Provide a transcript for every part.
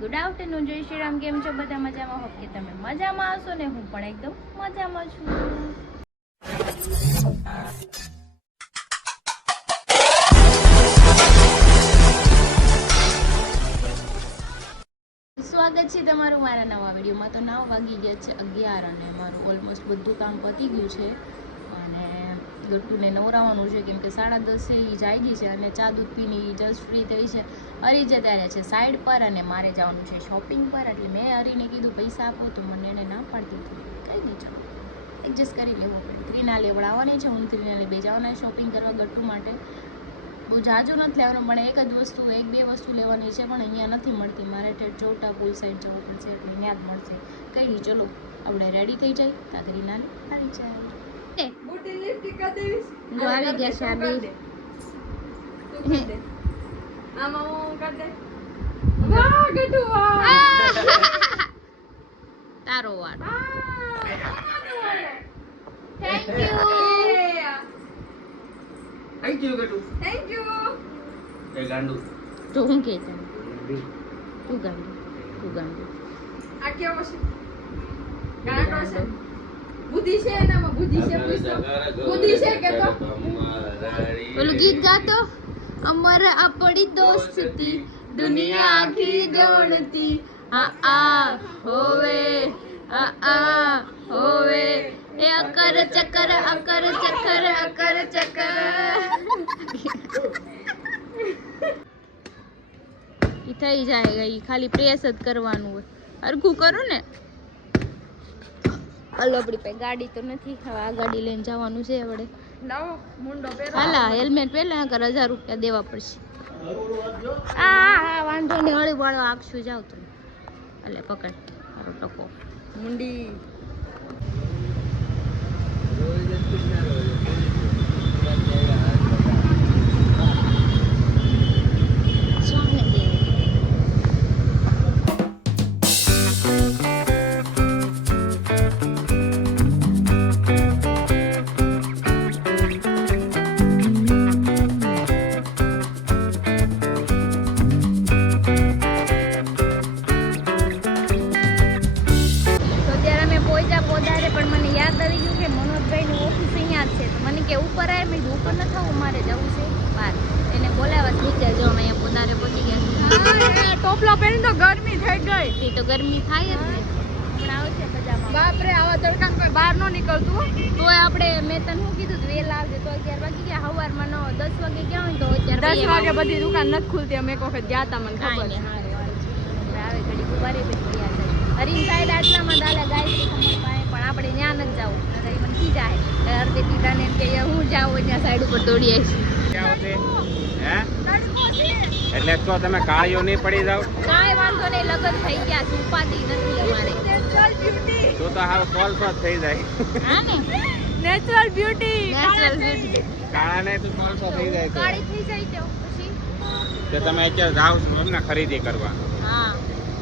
Good afternoon, જય શ્રી રામ. કેમ છો બધા? મજામાં? હોપ કે તમે મજામાં હશો ને હું પણ એકદમ મજામાં છું. સ્વાગત છે તમારું મારા નવા વિડીયોમાં. તો 9 વાગી ગયા છે 11 અને મારું ઓલમોસ્ટ બધું કામ પતી ગયું છે અને ગટ્ટુને નવરાવવાનું છે કેમ કે 10:30 એ જાગી છે અને ચા દૂધ પીને જસ્ટ ફ્રી થઈ છે. હરી જતા છે સાઈડ પર અને મારે જવાનું છે શોપિંગ પર. એટલે મેં હરીને કીધું પૈસા આપો તો મને એને ના પાડતી હતી. કંઈ નહીં, ચલો એડજસ્ટ કરી લેવો પડે. ત્રિનાલી આવવાની છે, હું ત્રિનાલી બે જવાના શોપિંગ કરવા ગટ્ટુ માટે. બહુ જાજુ નથી લેવાનું પણ એક જ વસ્તુ, એક બે વસ્તુ લેવાની છે પણ અહીંયા નથી મળતી. મારે ચોટા પુલ સાઈડ જવું પડશે એટલે અહીંયા જ મળશે. કંઈ નહીં, ચલો આપણે રેડી થઈ જાય. ત્યાં ત્રિનાલી આવી જાય. જો આવી ગયા શાદી. તારો વાળો. Thank you. થેન્ક યુ ગટુ. Thank you. એ ગાંડુ તો હું કે તું ગાંડું, તું ગાંડું. આ કેવો છે? ગાંડો છે. બુદ્ધિ છે એનામાં, બુદ્ધિ છે. બુદ્ધિ છે કે તો ઓલું ગીત ગાતો, અમર આપણી દોસ્તી દુનિયા આખી જોડતી. આ હોવે, આ હોવે એ અકર ચકર, અકર ચકર, અકર ચકર. ઈ થઈ જાય, ઈ ખાલી પ્રેસ જ કરવાનું હોય. હરખું કરું ને. હાલો, આપણી પાસે ગાડી તો નથી, હવે આ ગાડી લઈને જવાનું છે આપણે. નવો મુંડો પહેરો. હાલા હેલ્મેટ પહેલા નકર 1000 રૂપિયા દેવા પડશે. હા વાંધો નહીં, હળી વાળો આખશું જાવ તું. એટલે પકડ મારો ટકો મુંડી. પણ મને યાદ આવી ગયું કે મનોજભાઈની ઓફિસ અહીંયા જ છે. તો મને કે ઉપર આવે, મેં ઉપર ન થવું, મારે જવું છે બહાર. એને બોલાવ્યા નીચે જો અહીંયા પોદારે પહોંચી ગયા. ટોપલો પહેરી તો ગરમી થઈ ગઈ. એ તો ગરમી થાય જ ને. હમણાં આવશે પજામા. બાપરે, આવા તડકામાં કોઈ બહાર નો નીકળતું. તોય આપણે, મેં તને શું કીધું વહેલા આવજે. તો 11 વાગી ગયા. સવારમાં 10 વાગે ગયા હોય તો 10 વાગે બધી દુકાન નથી ખુલતી. અમે એક વખત ગયા હતા, મને ખબર છે. આવે ઘડી ઉભારી પડી હરીન સાઈડ આટલામાં દાલે ગાયત્રી ખમણ પાસે, પણ આપણે ત્યાં નથી જવું. નકર મને કી જાય અર્ધે ટીટાને એમ કે હું જાઉં ત્યાં સાઈડ ઉપર દોડી આવીશ. એટલે તો તમે કાળીઓ નહીં પડી જાવ. કાંઈ વાંધો નહીં, લગ્ન થઈ ગયા છે, ઉપાધિ નથી અમારે. તો હાવ કોલસો થઈ જાય. હા ને, નેચરલ બ્યુટી. Natural beauty. કાળા ને તો કોલસો થઈ જાય. કાળી થઈ જાય તો પછી કે તમે અત્યારે જાવ છો એમને ખરીદી કરવા. હા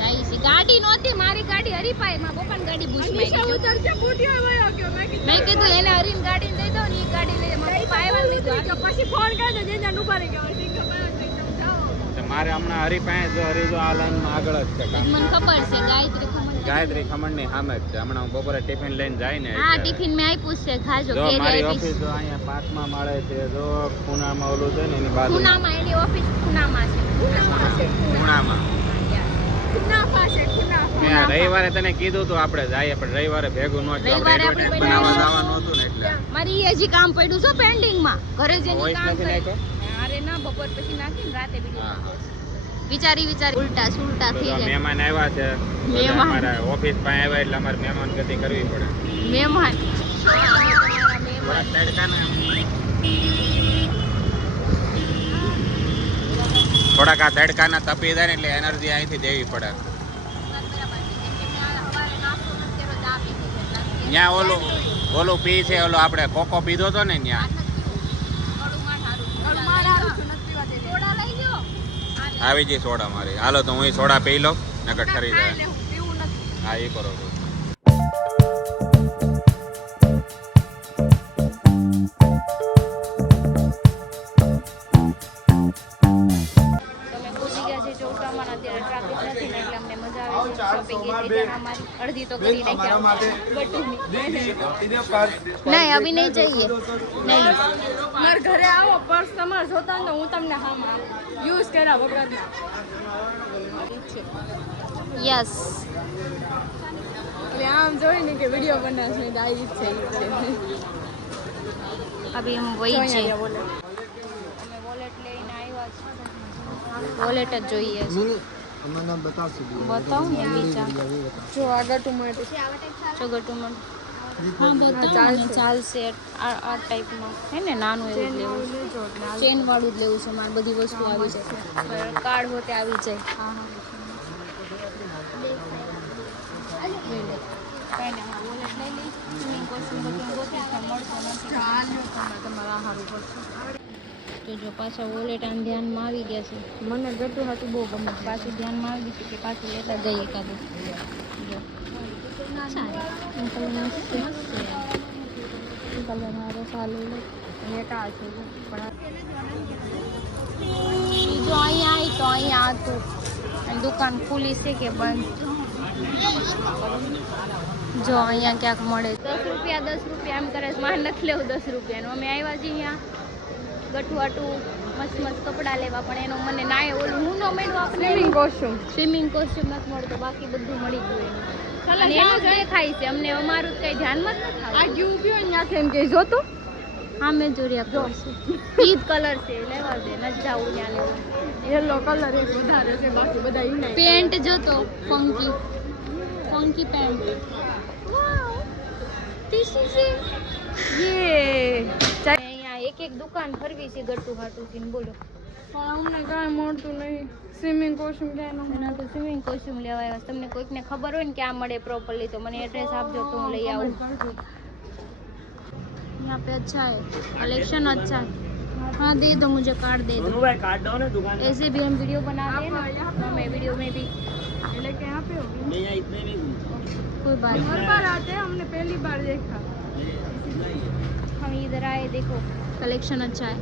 જાય છે. ગાડી નહોતી મારી, ગાડી હરીપાઈ માં પપ્પાની ગાડી બુશ મારી. મેં કીધું એને હરીને ગાડી દઈ દો ને, એ ગાડી લઈ મારા પપ્પા આવ્યા લીધું. પછી ફોન કર્યો જેને ઉભા રહી ગયો. મારે હમણાં હરીપાઈ જો હરીજો આ લાઈન માં આગળ જ છે કામ. મને ખબર છે ગાયત્રી ખમણ ની સામે જ છે. હમણાં બપોરે ટિફિન લઈને જાય ને. હા ટીફિન મેં આપ્યું છે, ખાજો. જો મારી ઓફિસ જો અહીંયા 5મા માળે છે. જો ખૂણામાં ઓલું છે ને એની બાજુ. ખૂણામાં એની ઓફિસ ખૂણામાં છે. ખૂણામાં. મેં રવિવારે તને કીધું તું આપણે જઈએ પણ રવિવારે ભેગું ન થયું. આપણે બનાવવા જવાનું હતું ને એટલે. મારી હજી કામ પડ્યું છે પેન્ડિંગ માં. ઘરે જઈને વોઇસ કામ નથી નાખ્યો? અરે ના, બપોર પછી નાખીને રાતે વિચારી ઉલટા સુલટા થઈ જાય. મહેમાન આવ્યા છે. મહેમાન અમારા ઓફિસ પાસે આવ્યા એટલે અમારે મહેમાન ગતિ કરવી પડે. મહેમાન થોડાક આ તડકાના તપી જાય ને એટલે એનર્જી અહીંથી દેવી પડે. ત્યાં ઓલું પી છે, ઓલો આપણે કોકો પીધો તો ને ત્યાં. આવી જઈ સોડા મારી. હાલો તો હું સોડા પી લઉં નકર ઠરી જાય. હા એ કરો. ચોટામાં અત્યારે ટ્રાફિક નથી ને એટલે અમને મજા આવે છે શોપિંગ એ અમારી અડધી તો કરી નાખ્યા ગટુની નહીં અભી નહીં જઈએ નહીં મારા ઘરે આવો પર્સ તમારે જોતા ને હું તમને હા યુઝ કર્યા વગરના યસ એટલે આમ જોઈને કે વિડીયો બનાવશે આ ઈ છે અભી हम वही છે જોઈએ બોલે અમે વોલેટ લઈને આવ્યા છીએ વોલેટ જ જોઈએ છે બતાવું ને બીજા જો આગળ ટુ માટે જો ગટુમાં હા બધું ચાલશે આ ટાઈપમાં હે ને નાનું એવું જ લેવું ચેન વાળું જ લેવું છે મારે બધી વસ્તુ આવી જાય કાર્ડ હોતે આવી જાય હા હા તો જો પાછા વોલેટ આમ ધ્યાનમાં આવી ગયા છે મને ગટું હતું બહુ ગમે પાછું ધ્યાનમાં આવી ગયું કે પાછું લેતા જઈએ એકાદું જો કલર મારો સારું લેતા છે પણ જો અહીંયા આવી તો અહીંયા હતું અને દુકાન ખુલ્લી છે કે બંધ જો અહીંયા ક્યાંક મળે 10 રૂપિયા એમ કરે મારે નથી લેવું 10 રૂપિયાનું અમે આવ્યા છીએ અહીંયા ગઠુઆટું મસ્ત મસ્ત કપડાં લેવા પણ એનો મને ના ઓલું હું ન મળ્યું આપણે સ્વિમિંગ કોસ્ટ્યુમ નથી મળતો બાકી બધું મળી ગયું અને એનું જ દેખાય છે અમને અમારું કઈ ધ્યાનમાં જ નથી આ જે ઉભી હોય ત્યાંથી એમ કે જોતું હા મેં જોરિયા કરશે ઈદ કલર છે લેવા દે ન જાવું ત્યાં લેવા યલો કલર એક વધારે છે બાકી બધા ઈના પેન્ટ જોતો funky pant wow this is યે અહીંયા એક દુકાન ફરવી છે ગટુ હાટું થી બોલો પણ અમને કાંઈ મળતું નહીં સ્વિમિંગ કોસ્ટ્યુમ ક્યાંય એના તો સ્વિમિંગ કોસ્ટ્યુમ લેવા આવ્યા છે. તમને કોઈકને ખબર હોય ને ક્યાં મળે પ્રોપરલી તો મને एड्रेस આપજો तो હું લઈ આવું. यहाँ पे अच्छा है कलेक्शन अच्छा है. हाँ दे दो मुझे कार्ड दे दो. कार्ड दो ना दुकान ऐसे भी हम वीडियो बना रहे हैं ना तो मैं वीडियो में भी लेके यहाँ पे होगी मैं यहाँ इतने में कोई बात हर नहीं. बार आते हैं हमने पहली बार देखा हम इधर आए देखो कलेक्शन अच्छा है.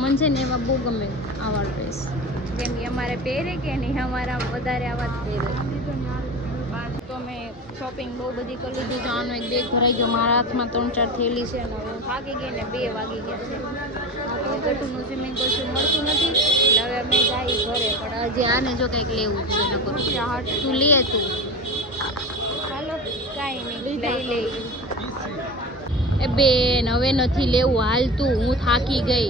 मन से ने बहू गमे आवा ड्रेस કેમ કે અમારે પહેરે કે નહીં અમારા વધારે આવા જ પહેરે તો મેં શોપિંગ બહુ બધી કરી લીધી તો આનો એક બેગ ભરાઈ ગયો મારા હાથમાં 3-4 થેલી છે અને હું થાકી ગઈ ને 2 વાગી ગયા છે હવે ગટુનું સ્વિમિંગ કોસ્ટ્યુમ મળતું નથી એટલે હવે અમે જાય ઘરે પણ હજી આને જો કંઈક લેવું છે નકર તું લે તું હાલો કાંઈ નહીં લઈ લઈ એ બેન હવે નથી લેવું હાલ તું હું થાકી ગઈ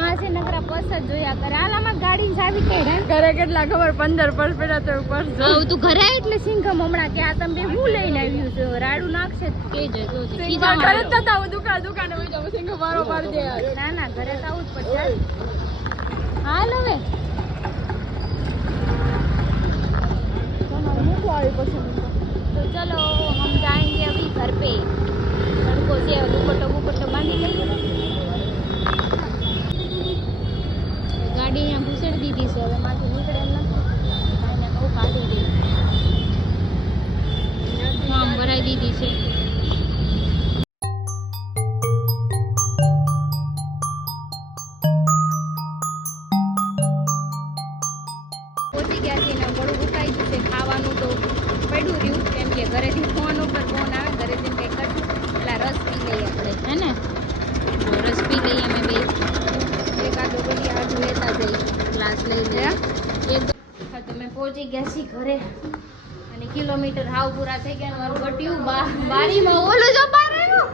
આ છે નકરા પર્સ જ જોયા કરે હાલામાં ગાડીની ચાવી કેડે ઘરે કેટલા ખબર 15 પર્સ પડ્યા તો પર્સ હવે તું ઘરે આય એટલે સિંઘમ હમણાં કે આ તમે હું લઈને આવ્યું છે રાડું નાખશે કે જો ખીજા ઘરે તો તાવ દુકાને હોય જાવ સિંગ મારો પાડ દે ના ના ઘરે તો આવું જ પડશે હાલ હવે तो चलो हम जाएंगे अभी घर पे लड़कों से दुपट्टो बांधी लेंगे गाड़ी यहाँ घुसेड़ दीदी से હવે માથું નીકળે એમ નથી એને તો કાઢી દે ફોર્મ ભરાઈ દીધી છે પહોંચી ગયા છે ને બળું ઉકાઈ ગયું છે ખાવાનું તો પડ્યું રહ્યું કેમ કે ઘરેથી ફોન ઉપર ફોન આવે ઘરેથી કંઈ કરશું એટલે રસ પી લઈએ આપણે હે ને તો રસ પી લઈએ અમે બે એકાદો બધી આઠ લેતા જઈએ ગ્લાસ લઈ ગયા એક હા તો મેં પહોંચી ગયા છીએ ઘરે અને કિલોમીટર હાવ પૂરા થઈ ગયા ને મારું ગટ્યું બારીમાં ઓલું જો બહાર આવ્યો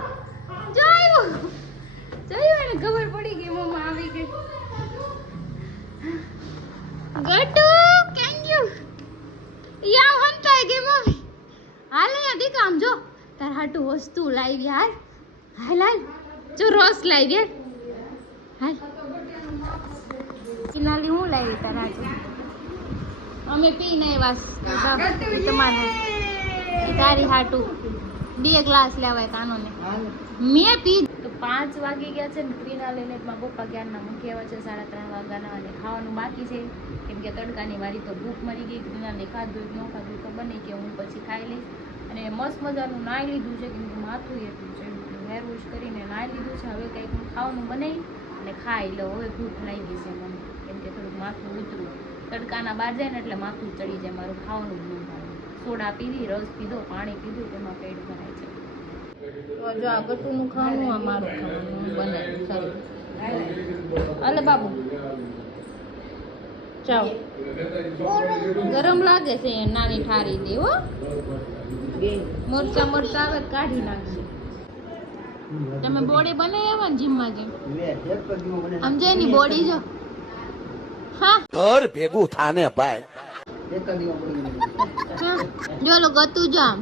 જોયું એને ખબર પડી ગઈ મમ્મા આવી ગઈ ગટુ કેન યુ યા હંતાઈ ગઈ મમ્મી હાલ અહીંયા દેખ આમ જો તાર હાટુ વસ્તુ લાવી યાર હાલ જો રસ લાવી યાર હાલ કિનાલી હું લાવી તાર હાટુ અમે પી નહીં વાસ તમારે તારી હાટુ 2 ગ્લાસ લેવાય કાનોને મેં પી તો 5 વાગી ગયા છે ને ક્રીના લઈને મારા પપ્પા ક્યારના મૂકી આવ્યા છે 3:30 વાગ્યાના અને ખાવાનું બાકી છે કેમ કે તડકાની વારી તો ભૂખ મરી ગઈ ક્રીનાને ખાધું ન ખાધું ખબર નહીં કે હું પછી ખાઈ લઈશ અને મસ્ત મજાનું નાહી લીધું છે કેમ કે માથું એટલું છે હેર વોશ કરીને નાહી લીધું છે હવે કંઈક હું ખાવાનું બનાવી અને ખાઈ લો. હવે ભૂખ લાગી છે મને, કેમ કે થોડુંક માથું ઉતરું. તડકાના બહાર જાય ને એટલે માથું ચડી જાય, મારું ખાવાનું જ ન ભાવે. સોડા પીધી, રસ પીધો, પાણી પીધું, તેમાં પેટ ભરાય છે. તો જો આ ગટુનું ખાવાનું, આ મારું ખાવાનું બને સારું. અલે બાબુ ચાવ, ગરમ લાગે છે, નાની ઠારી દે હો. મરચા મરચા આવે તો કાઢી નાખશે. તમે બોડી બનાવી ને જીમમાં જેમ સમજે ની બોડી જો. હા ઘર ભેગું થાને ભાઈ. હા, જો લો ગતું જો આમ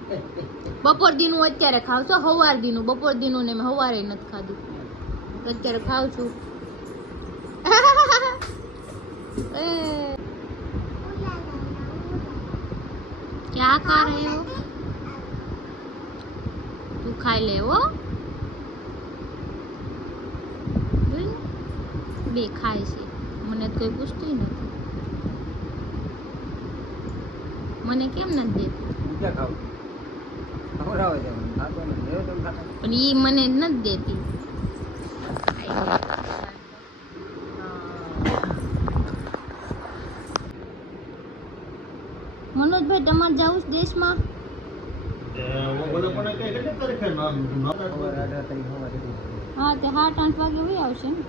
બપોર દીનું અત્યારે ખાવ છો, હવાર દીનું. બપોર દીનું ને મેં હવારે નથી ખાધું, અત્યારે ખાવ છું. क्या खा रहे हो? तू खाई ले वो બે ખાય છે, મને તો કોઈ પૂછતું નથી. મને કેમ નથી દેતી? પણ ઈ મને નથી દેતી. મનોજભાઈ તમારે જવું છે દેશમાં? હા તે 7-8 વાગે વહી આવશે ને.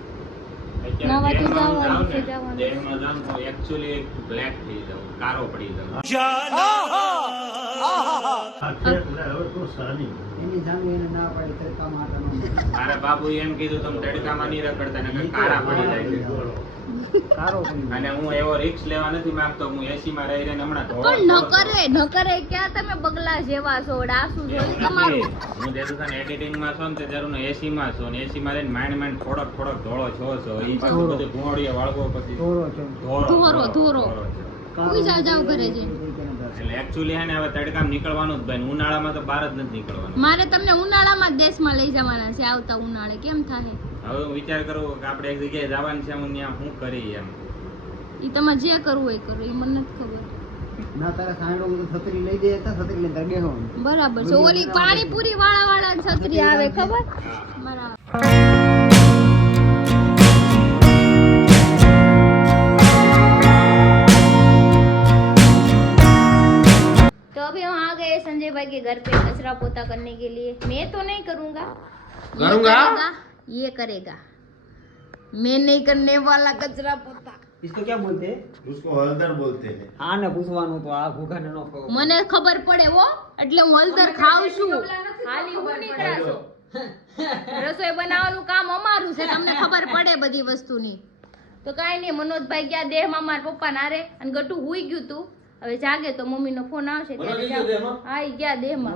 9 વાગે જવાનું છે. દેશમાં જાઉં તો actually black થઈ જાઉં, કારો પડી જાઉં. મારા બાબુ એમ કીધું તમે તડકામાં નહીં રખડતા, નકર કારા પડી જાય છે. અને હું એવો રિસ્ક લેવા નથી માંગતો. હું એસી માં રહી રહીને હમણાં પણ ન કરે ક્યાં તમે બગલા જેવા છો, ડાસુ છો તમારું. હું જેતું એડિટિંગ માં છો ને તે જરૂર એસી માં છો ને એસી માં રહીને માંડ થોડોક ધોળો છો એ પાછું બધું ભૂંગળીએ વાળવો પછી ધોરો કોઈ જાવ કરે છે. એટલે એકચ્યુઅલી હે ને હવે તડકામાં નીકળવાનું જ ભાઈ. ઉનાળામાં તો બહાર જ નથી નીકળવાનું. મારે તમને ઉનાળામાં જ દેશમાં લઈ જવાના છે. આવતા ઉનાળે કેમ થાય? હવે હું વિચાર કરું કે આપણે એક જગ્યાએ જવાનું છે, હું ત્યાં શું કરી એમ. ઈ તમારે જે કરવું હોય કરો, ઈ મને નથી ખબર. ના તારા સાંડો તો છત્રી લઈ દે તો છત્રી લઈને તારે બેહવાનું. બરાબર છે. ઓલી પાણીપુરી વાળા છત્રી આવે ખબર? બરાબર. तो अभी हम आ गए संजय भाई के घर पे कचरा पोता करने के लिए. मैं तो नहीं करूँगा, ये करेगा. मैं नहीं करने वाला कचरा पोता. इसको क्या बोलते हैं? उसको हलदर बोलते हैं. હા ને પૂછવાનું તો આ ભૂખાને નો ખાવ. મને ખબર પડે હો, એટલે હું હળદર ખાઉં છું. ખાલી હું નીકળા છું. રસોઈ બનાવવાનું કામ અમારું છે, તમને ખબર પડે બધી વસ્તુની. તો કાંઈ નહીં, મનોજભાઈ ગયા દેહમાં મારા પપ્પા નારે, અને ગટુ હુઈ ગયું તું. હવે જાગે તો મમ્મીનો ફોન આવશે ત્યારે જાવ. હા ઈ ગયા દેહમાં.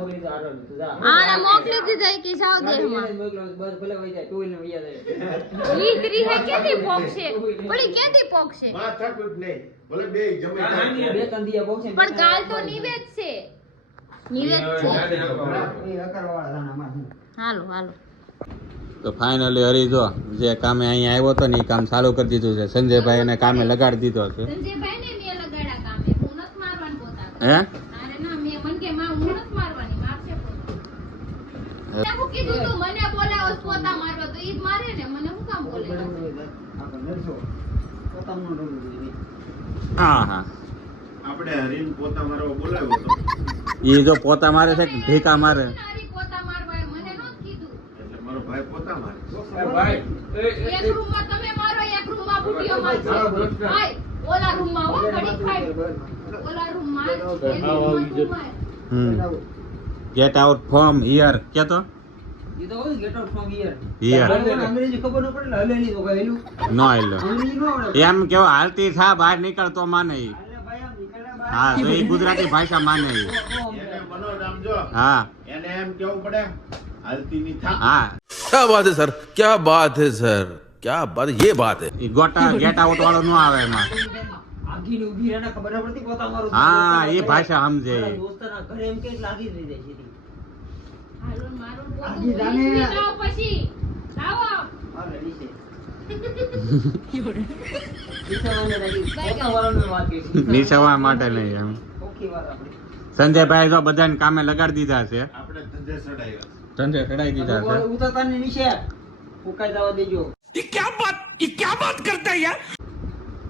આને મોકલી દીધા કે જાવ દેહમાં. ઈ ત્રી હે કેતી પોકશે, પડી કેતી પોકશે. માથાકૂટ નહીં. બોલે બે જમે બે તંદિયા બોક્સ પણ કાલ તો નિવેદ છે. નિવેદ છે. એ અકરવાળા જાના માં. હાલો તો ફાઇનલી હરી જો જે કામે અહીંયા આવ્યો હતો ને એ કામ ચાલુ કરી દીધું છે. સંજયભાઈ એને કામે લગાડી દીધો છે. સંજયભાઈ ને મેં લગાડ્યા કામે. હું નથી મારવાનું પોતા. હે અરે ના, મેં મન કે માં હું નથી મારવાની, મારશે પોતા. હું કીધું તું મને બોલાવો પોતા મારવા, તો ઈ જ મારે ને. મને હું કામ બોલે? આપણે નરસો પોતાનું ડોલું જોઈએ. હા આપણે હરીન પોતા મારવા બોલાવ્યો હતો. એ જો પોતા મારે છે કે ઢીકા મારે? તારી પોતા મારવા મને નહોતું કીધું. એટલે મારો ભાઈ પોતા મારે. એક રૂમમાં તમે મારો, એક રૂમમાં બુટીઓ મારશે. હાય, ઓલા રૂમમાં હો ઘડી ખાઈ. ઓલા રૂમમાં એક રૂમમાં તું માર. ગેટ આઉટ ફ્રોમ હિયર કેતો એ તો હોય get out from here. Here અંગ્રેજી ખબર ન પડે ને હલેલી તો કહેલું. નો આલ્યો અંગ્રેજી નો આવડે. એમ કેવો હાલતી થા બહાર નીકળતો માને ઈ. અરે ભાઈ આમ નીકળ્યા બહાર. હા તો એ ગુજરાતી ભાષા માને ઈ. એને મનોજ આમ જો હા એને એમ કેવું પડે હાલતી ની થા. હા क्या बात है सर, क्या बात है सर, क्या बात, ये बात है. ઈ ગોટા ગેટ આઉટ વાળો નો આવે એમાં. આગીને ઊભી રહેને ખબર ન પડતી પોતા મારું. હા એ ભાષા સમજે. દોસ્તના ઘરે એમ કે લાગી જ રહી જાય સીધી. હાલો મારું પોતું આગી જાને. ઈ લાવો પછી. લાવો. હાલે નીચે. નીચેવાને લાગી. પોતા વાળાને વાત કરી. નીચવા માટે નહીં એમ. ઓકે વાત આપણી. સંજયભાઈ જો બધાને કામે લગાડી દીધા છે. આપણે ધંધે ચડાવ્યા. સંજય ચડાઈ દીધા છે. ઉતરતાની નીચે ફૂંકાઈ જવા દેજો. ये क्या बात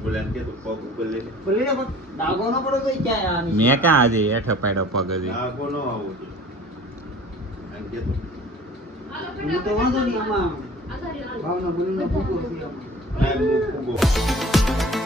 બોલે એમ કે તું પગ ઉપર લઈ લે. બોલી ને પણ ડાઘો ન પડો તો ક્યાં આની મેં ક્યાં આજે હેઠો પાડ્યો પગ હજી ડાઘો ન આવવો જોઈએ. એમ કે તું હું તો વાંધો નહીં આમાં ભાવના બોલીનો ફૂકો છે આમાં. એમ નું ફૂગો.